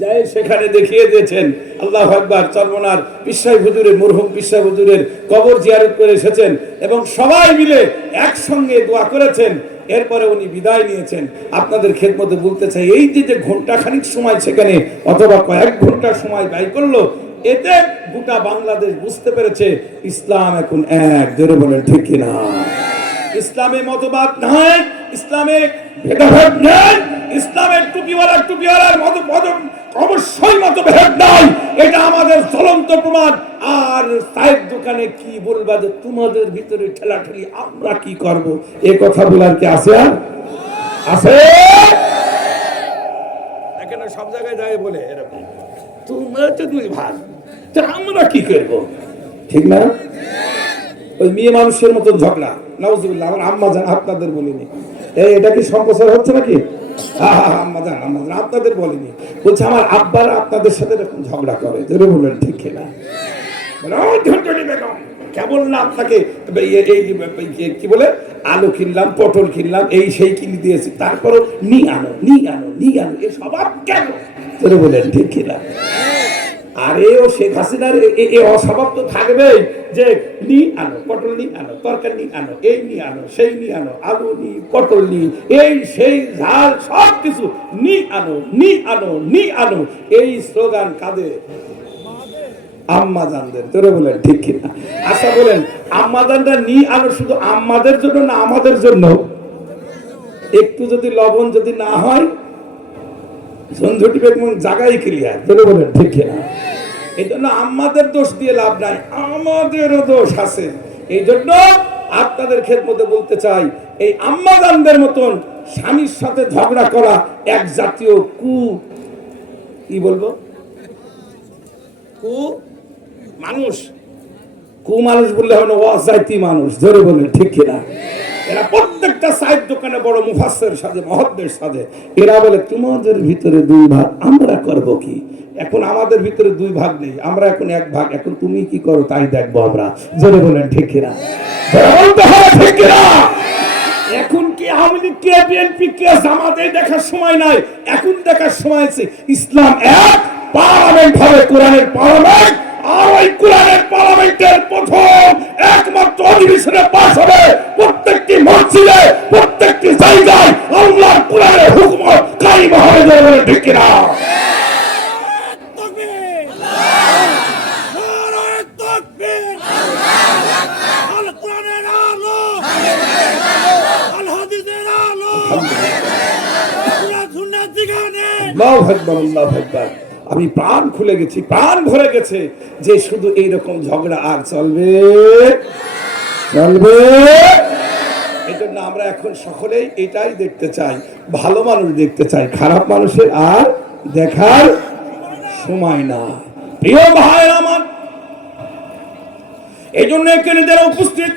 যাই সেখানে দেখিয়ে দিয়েছেন, আল্লাহ আকবার, চরমনার, পিসাই হুজুরের, মরহুম পিসাই হুজুরের কবর জিয়ারত করে এসেছেন এবং সবাই মিলে একসঙ্গে দোয়া করেছেন। এরপরে উনি বিদায় নিয়েছেন। আপনাদের খেদমতে বলতে চাই, এই যে যে ঘণ্টা খানিক সময় সেখানে অথবা কয়েক ঘণ্টা সময় ব্যয় করল, এতে গোটা বাংলাদেশ বুঝতে পেরেছে ইসলাম এখন এক, জোরে বলেন, ঠিক কিনা ইসলামের মতবাদ নাই ইসলামের ভেদাভেদ নেই, ইসলামের টুপিওয়ালা, টুপিওয়ালার মত মত অবশ্যই মতভেদ নাই। এটা আমাদের চলন্ত প্রমাণ। আর চায়ের দোকানে কি বলবা যে তোমাদের ভিতরে ঠেলাঠেলি আমরা কি করব? এ কথা বলার কি আছে আর? আছে? সব জায়গায় যায় বলে এরকম। আমরা কি ঠিক না? ওই মেয়ে মানুষের মতো আপনাদের বলিনি। এটা কি সম্প্রচার হচ্ছে নাকি? আম্মা জান আপনাদের বলিনি। বলছে আমার আব্বার আপনাদের সাথে এরকম ঝগড়া করে। ধরে বললেন ঠিক কিনা? বলে, "ও, ঝন্টুনি বেগম, কেবল না আপনাকে এই এই- এই- কি বলে আলু কিনলাম পটল কিনলাম এই সেই কিনে দিয়েছি। তারপরও নি আনো নি আনো নি আনো এ স্বভাব কেন? ধরে বললেন ঠিক কিনা? আরে ও শেখ হাসিনার এ- অস্বভাব তো থাকবেই যে নি আনো, পটল নি আনো, তরকারি নি আনো, এই নি আনো, সেই নি আনো, আলু নি, পটল নি, এই সেই ঝাল সব কিছু নি আনো নি আনো নি আনো, এই স্লোগান কাদের আম্মা জানদের, তোরে বলেন, ঠিক কিনা? আচ্ছা বলেন, আম্মা জানটা নি আনো শুধু আম্মাদের জন্য না আমাদের জন্য? একটু যদি লবণ যদি না হয় সন্ধুটি বেগম জাগাই ক্লিয়ার, তোরে বলেন, ঠিক কিনা? এই জন্য আমাদের দোষ দিয়ে লাভ নাই আমাদেরও দোষ আছে। এই জন্য আপনাদের খেদমতে বলতে চাই এই মতন স্বামীর সাথে ঝগড়া করা এক জাতীয় কু কি বলব? কু মানুষ। কু মানুষ বললে হবে না অজাতি মানুষ ধরে বলে ঠিক কিনা? এরা প্রত্যেকটা সাইড দোকানে বড় মুফাসের সাথে মহদ্দের সাথে এরা বলে তোমাদের ভিতরে দুই ভাগ আমরা করব কি? এখন আমাদের ভিতরে দুই ভাগ নেই, আমরা এখন এক ভাগ, এখন তুমি কি করো তাই দেখব আমরা। জোরে বলেন, ঠিক কিনা? জোরে বলতে হবে, ঠিক কিনা? এখন কি আওয়ামী কে বিএনপি, কে দেখার সময় নাই, এখন দেখার সময় আছে। ইসলাম এক, পার্লামেন্ট হবে কোরআনের পার্লামেন্ট, আর ওই কোরআনের পার্লামেন্টের প্রথম একমাত্র অধিবেশনে পাশ হবে প্রত্যেকটি মসজিদে, প্রত্যেকটি জায়গায় আল্লাহর কোরআনের হুকুম কায়েম হবে ঠিক আল্লাহু আকবার, আল্লাহু আকবার। আমি প্রাণ খুলে গেছি, প্রাণ ভরে গেছে যে শুধু এই রকম ঝগড়া আর চলবে। চলবে। এই জন্য আমরা এখন সকলেই এটাই দেখতে চাই, ভালো মানুষ দেখতে চাই, খারাপ মানুষের আর দেখার সময় না। প্রিয় ভাই আমার এই জন্য এখানে যারা উপস্থিত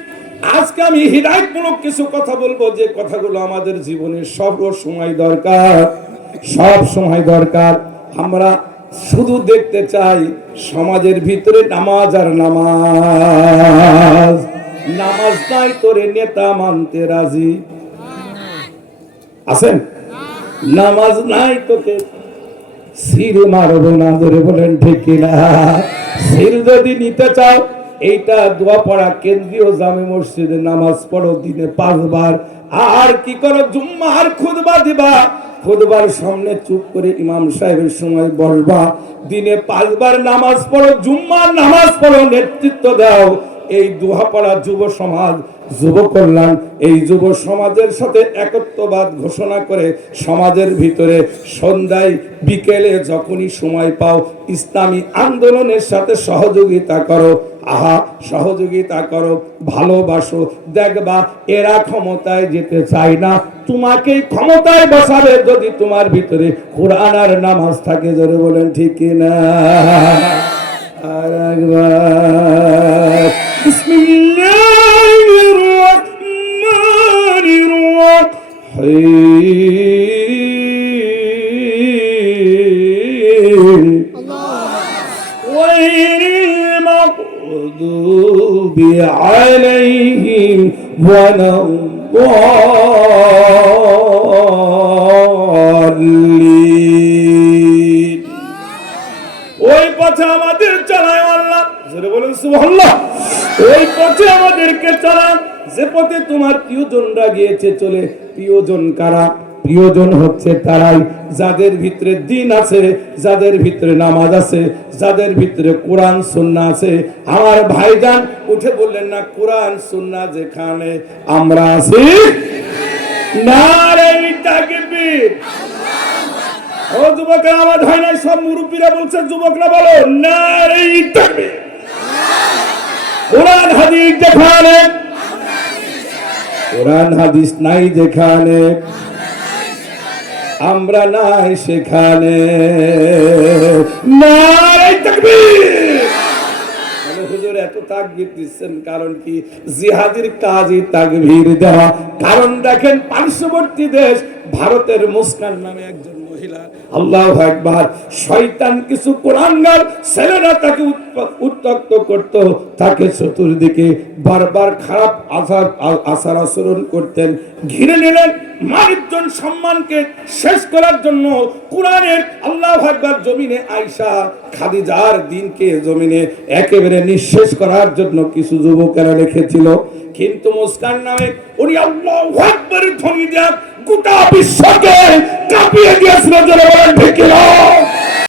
আজকে আমি হৃদায়তমূলক কিছু কথা বলব, যে কথাগুলো আমাদের জীবনে সব সময় দরকার, সব সময় দরকার। আমরা শুধু দেখতে চাই সমাজের ভিতরে নামাজ আর নামাজ। নামাজ নাই তোরে নেতা মানতে রাজি। আছেন? নামাজ নাই তোকে। সিল মারবো না ধরে বলেন ঠিক কিনা। সিল যদি নিতে চাও এইটা দোয়া পড়া কেন্দ্রীয় জামে মসজিদে নামাজ পড়ো, দিনে পাঁচবার। আর কি করো, জুম্মার খুদবা দিবা। খুদবার সামনে চুপ করে ইমাম সাহেবের সময় বসবা। দিনে পাঁচবার নামাজ পড়ো, জুম্মার নামাজ পড়ো, নেতৃত্ব দাও। এই দুহাপাড়া যুব সমাজ, যুব কল্যাণ, এই যুব সমাজের সাথে একত্ববাদ ঘোষণা করে সমাজের ভিতরে সন্ধ্যায় বিকেলে যখনই সময় পাও, ইসলামী আন্দোলনের সাথে সহযোগিতা করো। আহা, সহযোগিতা করো, ভালোবাসো, দেখবা এরা ক্ষমতায় যেতে চায় না। তোমাকে ক্ষমতায় বসাবে যদি তোমার ভিতরে কোরআন আর নামাজ থাকে, জোরে বলেন ঠিক কিনা? আর একবার। الله الرحمن الرحيم. غير المغضوب عليهم ولا الضال ওই পথে আমাদের চালায় আল্লাহ। জোরে বলুন, সুবহানাল্লাহ। ওই পথে আমাদেরকে চালান। যে পথে তোমার প্রিয়জনরা গিয়েছে চলে, প্রিয়জন কারা? প্রিয়জন হচ্ছে তারাই। যাদের ভিতরে দিন আছে, যাদের ভিতরে নামাজ আছে, যাদের ভিতরে কোরআন, সুন্নাহ আছে। আমার ভাইজান উঠে বললেন, না, কোরআন, সুন্নাহ যেখানে আমরা আছি নারে তাকবীর ও যুবকের আওয়াজ হয় নাই, সব মুরব্বীরা বলছে, যুবকরা বলো না রে তাকবীর কোরআন, হাদিস কোরআন, হাদিস নাই যেখানে আমরা নাই সেখানে। নারে এত কারণ কি? জিহাদের কাজই তাকবীর দেওয়া। কারণ দেখেন, পার্শ্ববর্তী দেশ ভারতের মুস্কান নামে একজন মহিলা। আল্লাহ একবার শয়তান কিছু কোরআনগার ছেলেরা তাকে উত্তক্ত করত, তাকে চতুর্দিকে বারবার খারাপ আচার আ- আচার আচরণ করতেন। ঘিরে নিলেন মানুষজন সম্মানকে শেষ করার জন্য কোরআনের আল্লাহ একবার জমিনে আয়সা খাদিজার দিনকে জমিনে একেবারে নিঃশেষ করার জন্য কিছু যুবকেরা রেখেছিল কিন্তু মুস্কান নামে উনি আল্লাহ ধ্বনি দেন গোটা বিশ্বকে কাঁপিয়ে দিয়েছিল জনগণ ঠিক কি না?